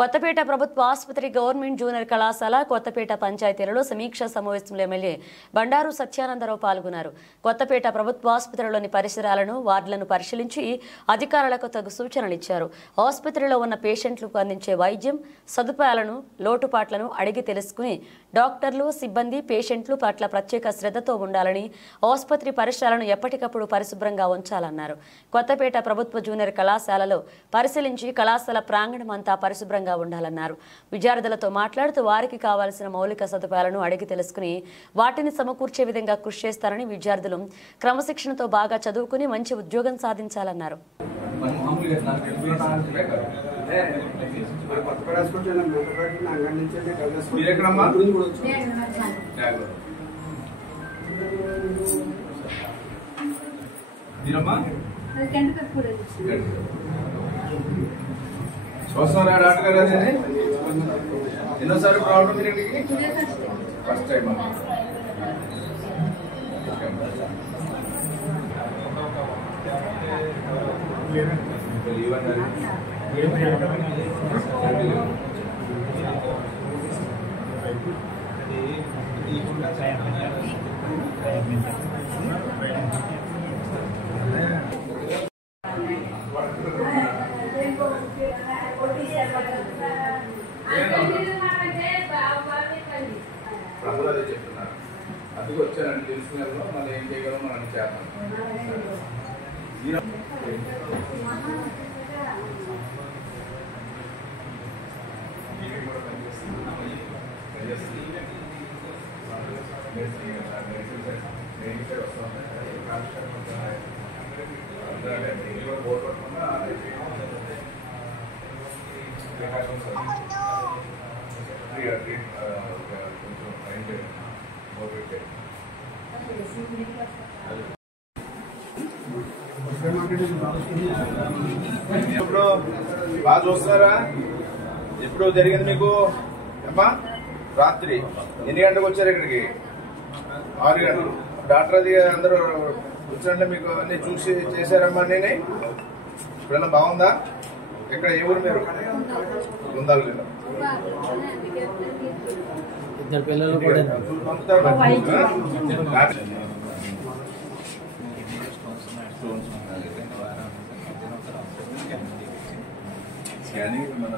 కొత్తపేట ప్రభుత్వ ఆసుపత్రి government junior కళాశాల కొత్తపేట పంచాయతీలలో సమీక్షా సమావేశంలో ఎమ్మెల్యే బండారు సత్యానందరావు పాల్గొన్నారు. కొత్తపేట ప్రభుత్వ ఆసుపత్రిలోని పరిసరాలను వార్డులను పరిశీలించి అధికారులకు తగు సూచనలు ఇచ్చారు. ఆసుపత్రిలో ఉన్న పేషెంట్లకు అందించే వైద్యం సదుపాయాలను లోటుపాట్లను అడిగి తెలుసుకుని డాక్టర్లు సిబ్బంది పేషెంట్లు పట్ల ప్రత్యేక శ్రద్ధతో ఉండాలని, ఆసుపత్రి పరిసరాలను ఎప్పటికప్పుడు పరిశుభ్రంగా ఉంచాలన్నారు. కొత్తపేట ప్రభుత్వ జూనియర్ కళాశాలలో పరిశీలించి కళాశాల ప్రాంగణం అంతా పరిశుభ్రంగా ఉండాలన్నారు. విద్యార్థులతో మాట్లాడుతూ వారికి కావాల్సిన మౌలిక సదుపాయాలను అడిగి తెలుసుకుని వాటిని సమకూర్చే విధంగా కృషి చేస్తారని, విద్యార్థులు క్రమశిక్షణతో బాగా చదువుకుని మంచి ఉద్యోగం సాధించాలన్నారు. చూస్తున్నారా డాక్టర్ గారు? అది ఎన్నోసార్లు ప్రాబ్లం ఫస్ట్ టైం లీవ్ అన్నారు. అందరూ అదే చెప్తున్నారు. అందుకు వచ్చానండి తెలుసుకున్నాను. మళ్ళీ ఏం చేయగలం మనం చేద్దాం. ఇప్పుడు బాగా చూస్తున్నారా? ఎప్పుడు జరిగింది మీకు అమ్మా? రాత్రి ఎన్ని గంటలకు వచ్చారు ఇక్కడికి? 6 గంటలు. డాక్టర్ అది అందరూ వచ్చినట్లే మీకు అన్ని చూసి చేశారమ్మా? నేనే ఇప్పుడైనా బాగుందా? ఇక్కడ ఏ ఊరు మీరు? ఉందాలి ఇద్దరు పిల్లలు కూడా స్కానింగ్ మన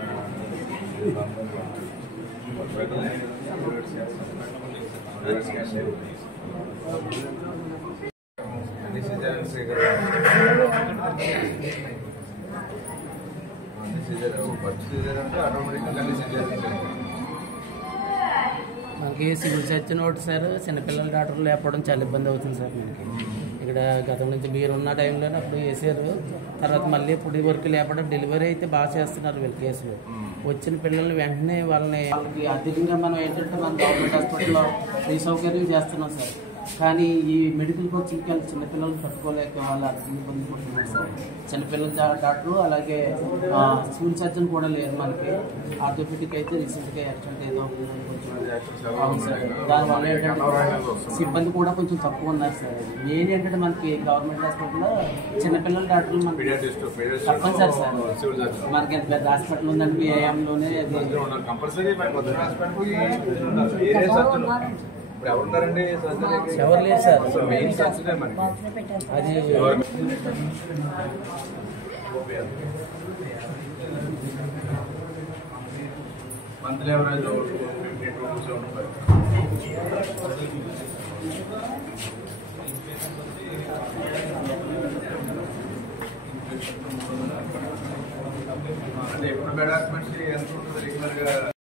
మనకి సివిల్ సర్జన్ ఒకటి సార్, చిన్నపిల్లల డాక్టర్లు లేకపోవడం చాలా ఇబ్బంది అవుతుంది సార్. మనకి ఇక్కడ గతం నుంచి మీరున్న టైంలోనే అప్పుడు వేసారు. తర్వాత మళ్ళీ ఇప్పుడు వరకు లేపడం డెలివరీ అయితే బాగా చేస్తున్నారు వీళ్ళ కేసులు. వచ్చిన పిల్లల్ని వెంటనే వాళ్ళకి అధికంగా మనం ఏంటంటే మన గవర్నమెంట్ హాస్పిటల్లో ఫ్రీ సౌకర్యం చేస్తున్నాం సార్. కానీ ఈ మెడికల్ కోచింగ్కి వెళ్ళి చిన్నపిల్లలు పట్టుకోలేక వాళ్ళు అర్థం ఇబ్బంది పడుతున్నారు సార్. చిన్నపిల్లల డాక్టరు అలాగే సివిల్ సర్జన్ కూడా లేరు మనకి. ఆర్థోపెడిక్ అయితే రీసెంట్గా యాక్సిడెంట్ ఏదో అవును సార్. దానివల్ల ఏంటంటే సిబ్బంది కూడా కొంచెం తక్కువ ఉన్నారు సార్. మెయిన్ ఏంటంటే మనకి గవర్నమెంట్ హాస్పిటల్లో చిన్నపిల్లల డాక్టర్లు మనకి తప్పనిసరి సార్. మనకి ఎంత పెద్ద హాస్పిటల్ ఉందండి ఏఎంలోనే ఎవరున్నారండి? ఎవరు లేదు సార్. మెయిన్ సర్జనే మనకి. అది మంత్లీ ఎవరేజ్ 52-75. అంటే ఎప్పుడు బెడ్ హాస్పిటల్ ఎంత ఉంటుంది రెగ్యులర్గా?